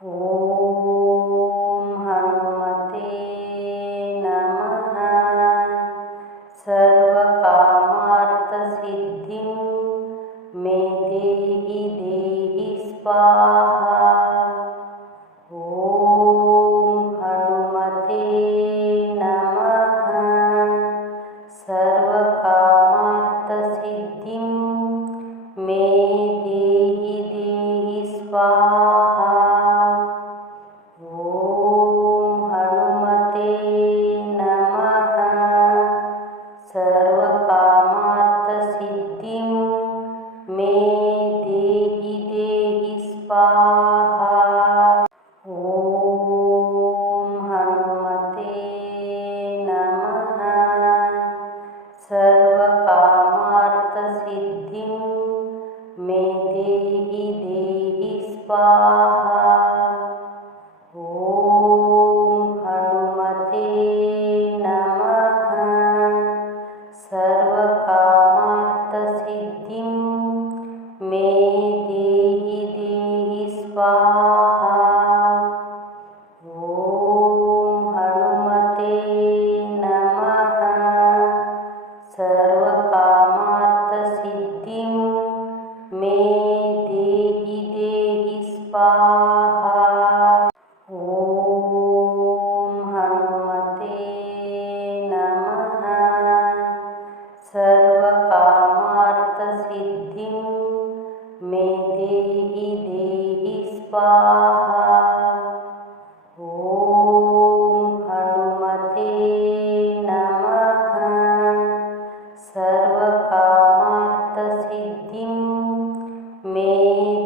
ॐ हनुमते नमः। सर्वकामार्थसिद्धिं मे देहि देहि स्वाहा। ॐ हनुमते नमः। सर्वकामार्थसिद्धिं मे देहि देहि स्वाहा। ॐ हनुमते नमः। सर्वकामार्थसिद्धिं मे देहि देहि स्वाहा। ॐ हनुमते नमः। सर्वकामार्थसिद्धिं मे देहि देहि स्वाहा। ॐ हनुमते नमः। सर्वकामार्थसिद्धिं मे देहि देहि स्वाहा। ॐ हनुमते नमः। सर्वकामार्थसिद्धिं मे देहि देहि स्वाहा। ॐ हनुमते नमः। सर्वकामार्थसिद्धिं मे देहि देहि स्वाहा। ॐ हनुमते नमः। सर्वकामार्थसिद्धिं मे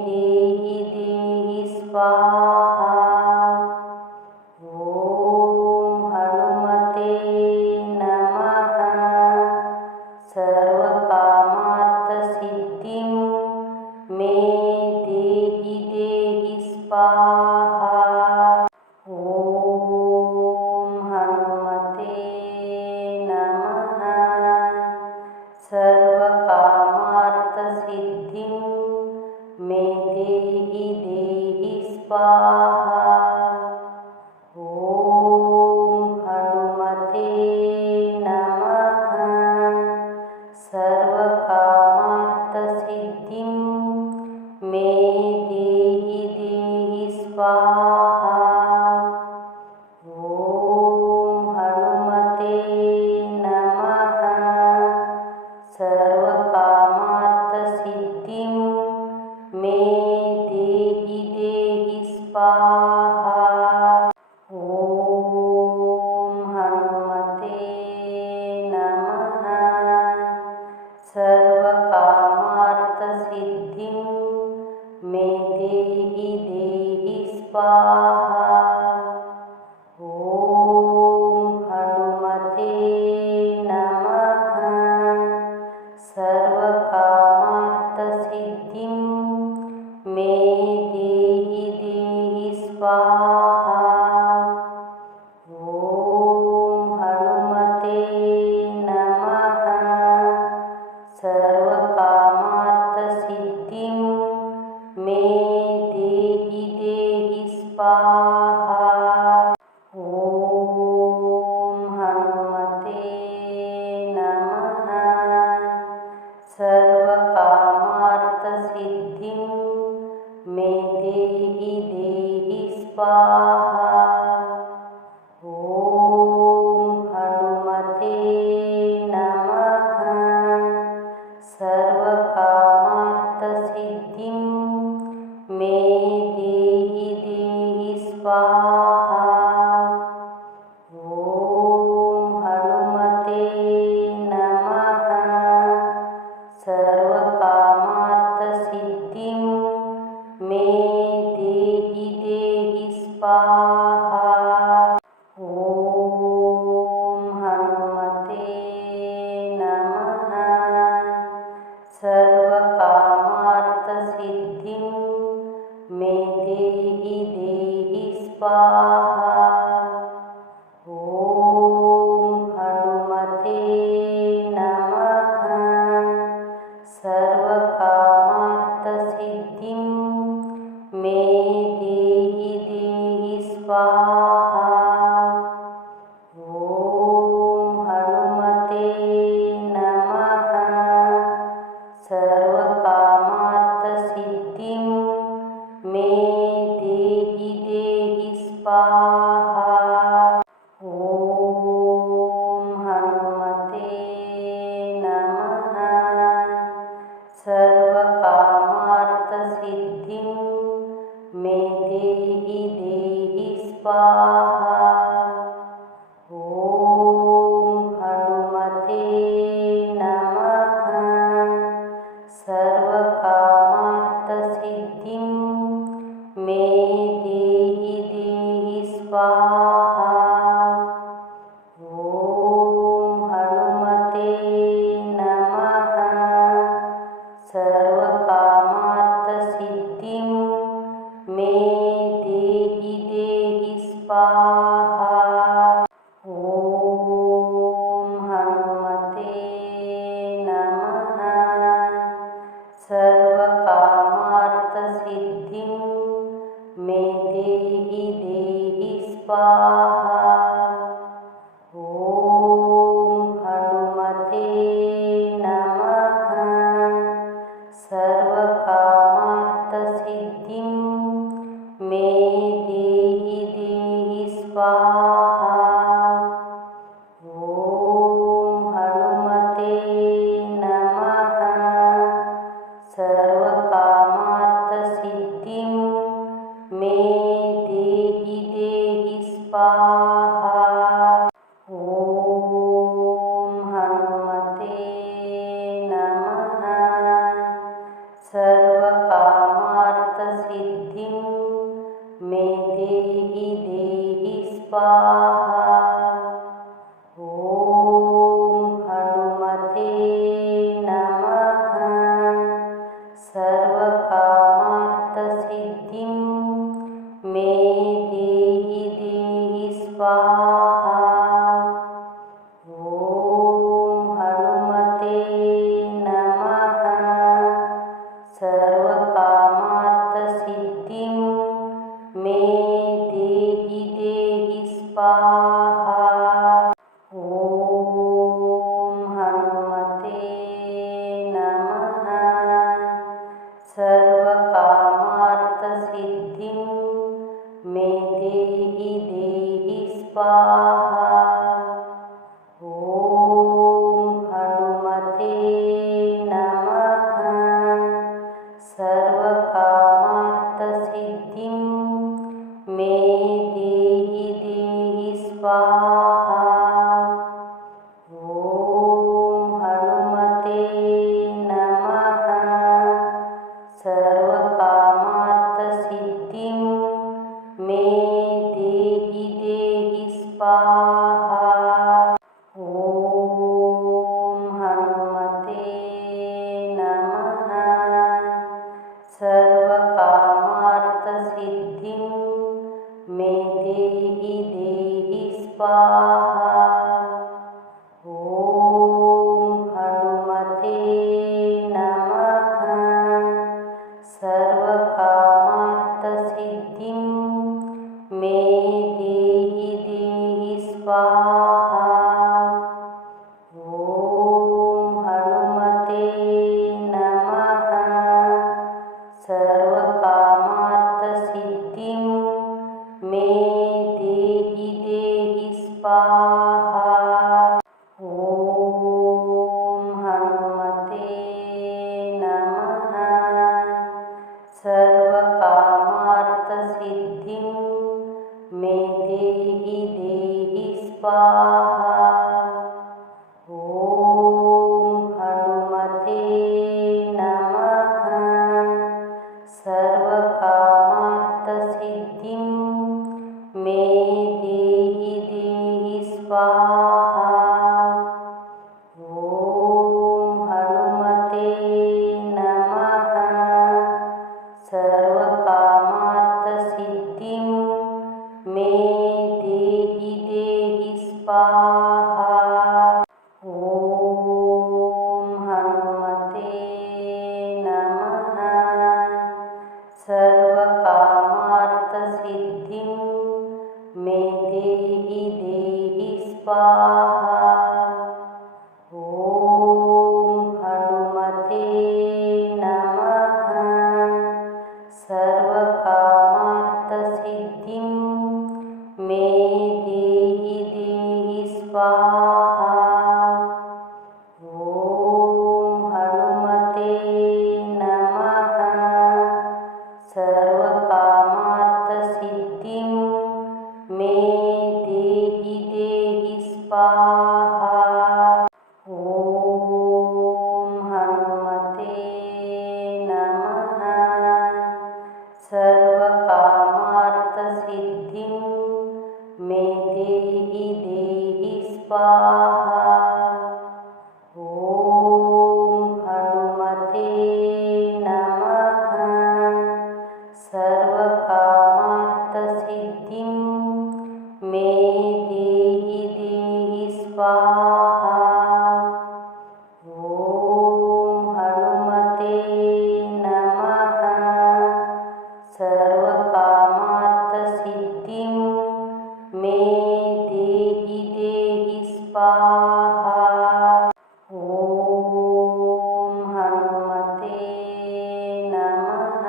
देहि देहि स्वाहा। ॐ हनुमते नमः। सर्वकामार्थसिद्धिं मे देहि देहि स्वाहा। ॐ हनुमते नमः। सर्वकामार्थसिद्धिं मे देहि देहि स्वाहा। ॐ हनुमते नमः। सर्वकामार्थसिद्धिं मे देहि देहि स्वाहा। ॐ हनुमते नमः। सर्वकामार्थसिद्धिं मे देहि देहि स्वाहा। ॐ हनुमते नमः। सर्वकामार्थसिद्धिं मे देहि देहि स्वाहा। ॐ हनुमते नमः। सर्वकामार्थसिद्धिं मे देहि देहि स्वाहा। ॐ हनुमते नमः। सर्वकामार्थसिद्धिं मे देहि देहि स्वाहा। ॐ हनुमते नमः। सर्वकामार्थसिद्धिं मे देहि देहि स्वाहा। ॐ हनुमते नमः। सर्वकामार्थसिद्धिं मे देहि देहि स्वाहा। ॐ हनुमते नमः। सर्वकामार्थसिद्धिं मे देहि देहि स्वाहा। ॐ हनुमते नमः। सर्वकामार्थसिद्धिं मे देहि देहि स्वाहा। ॐ हनुमते नमः। सर्वकामार्थसिद्धिं मे देहि स्वाहा। ॐ हनुमते नमः। सर्वकामार्थसिद्धिं मे देहि देहि स्वाहा। ॐ हनुमते नमः। सर्वकामार्थसिद्धिं मे देहि देहि स्वाहा। ॐ हनुमते नमः। सर्वकामार्थसिद्धिं मे देहि देहि स्वाहा। ॐ हनुमते नमः। सर्वकामार्थसिद्धिं मे देहि देहि स्वाहा। ॐ हनुमते नमः। सर्वकामार्थसिद्धिं मे देहि देहि स्वाहा। ॐ हनुमते नमः। सर्वकामार्थसिद्धिं मे देहि देहि स्वाहा। ॐ हनुमते नमः। सर्वकामार्थसिद्धिं मे देहि देहि स्वाहा। ॐ हनुमते नमः। सर्वकामार्थसिद्धिं मे देहि देहि स्वाहा। ॐ हनुमते नमः। सर्वकामार्थसिद्धिं मे देहि देहि स्वाहा। ॐ हनुमते नमः। सर्वकामार्थसिद्धिं मे देहि देहि स्वाहा। ॐ हनुमते नमः। सर्वकामार्थसिद्धिं मे देहि देहि स्वाहा। ॐ हनुमते नमः। सर्वकामार्थसिद्धिं मे देहि देहि स्वाहा। ॐ हनुमते नमः। सर्वकामार्थसिद्धिं मे देहि देहि स्वाहा। ॐ हनुमते नमः। सर्वकामार्थसिद्धिं मे देहि देहि स्वाहा। ॐ हनुमते नमः। सर्वकामार्थसिद्धिं मे देहि देहि स्वाहा। ॐ हनुमते नमः। सर्वकामार्थसिद्धिं मे देहि देहि स्वाहा। ॐ हनुमते नमः। सर्वकामार्थसिद्धिं मे देहि देहि स्वाहा। ॐ हनुमते नमः। सर्वकामार्थसिद्धिं मे देहि देहि स्वाहा। ॐ हनुमते नमः। सर्वकामार्थसिद्धिं मे देहि देहि स्वाहा। ॐ हनुमते नमः। सर्वकामार्थसिद्धिं मे देहि देहि स्वाहा। ॐ हनुमते नमः। सर्वकामार्थसिद्धिं मे देहि देहि स्वाहा। ॐ हनुमते नमः। सर्वकामार्थसिद्धिं मे देहि देहि स्वाहा। ॐ हनुमते नमः। सर्वकामार्थसिद्धिं मे देहि देहि स्वाहा। ॐ हनुमते नमः। सर्वकामार्थसिद्धिं मे देहि देहि स्वाहा। ॐ हनुमते नमः। सर्वकामार्थसिद्धिं मे देहि देहि स्वाहा। ॐ हनुमते नमः।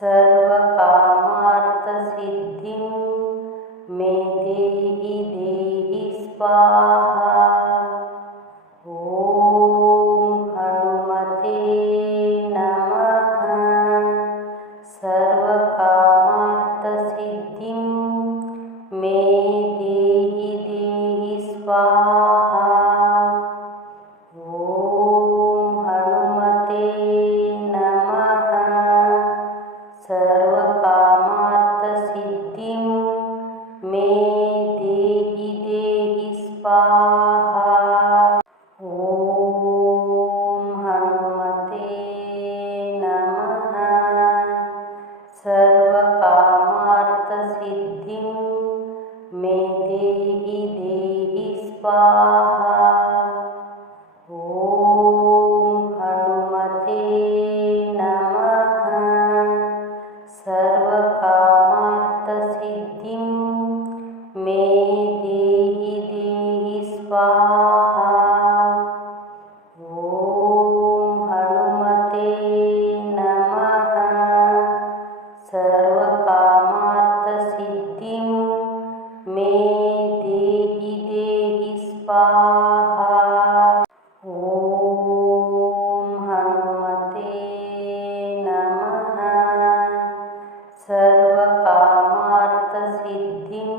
सर्वकामार्थसिद्धिं मे देहि देहि स्वाहा। ॐ हनुमते नमः। सर्वकामार्थसिद्धिं मे देहि देहि स्वाहा। ॐ हनुमते नमः। सर्वकामार्थसिद्धिं मे देहि देहि स्वाहा। ॐ हनुमते नमः। सर्वकामार्थसिद्धिं मे देहि देहि स्वाहा। ॐ हनुमते नमः। सर्वकामार्थसिद्धिं मे देहि देहि स्वाहा। ॐ हनुमते नमः। सर्वकामार्थसिद्धिं मे देहि देहि स्वाहा। ॐ हनुमते नमः। सर्वकामार्थसिद्धिं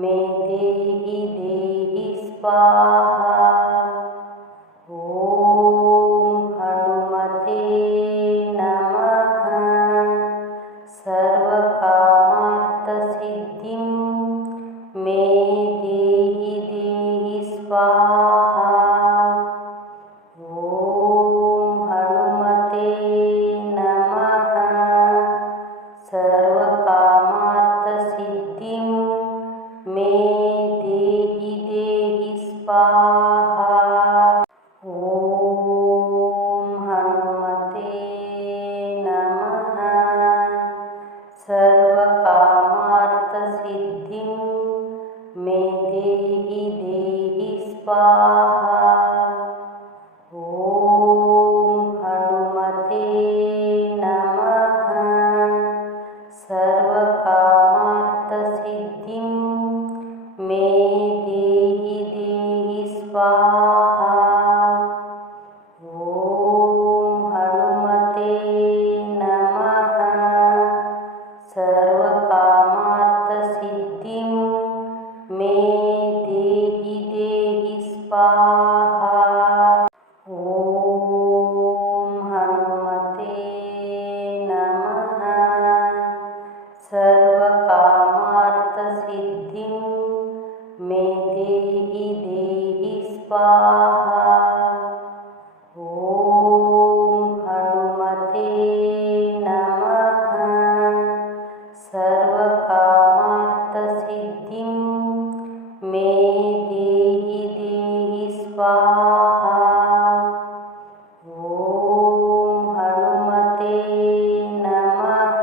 मे देहि देहि स्वाहा। ॐ हनुमते नमः। सर्वकामार्थसिद्धिं मे देहि देहि स्वाहा। ॐ हनुमते नमः। सर्वकामार्थसिद्धिं मे देहि देहि स्वाहा। ॐ हनुमते नमः। सर्वकामार्थसिद्धिं मे देहि देहि स्वाहा। ॐ हनुमते नमः। सर्वकामार्थसिद्धिं मे देहि देहि स्वाहा। ॐ हनुमते नमः। सर्वकामार्थसिद्धिं मे देहि देहि स्वाहा। ॐ हनुमते नमः। सर्वकामार्थसिद्धिं मे देहि देहि स्वाहा। ॐ हनुमते नमः। सर्वकामार्थसिद्धिं मे देहि देहि स्वाहा। ॐ हनुमते नमः।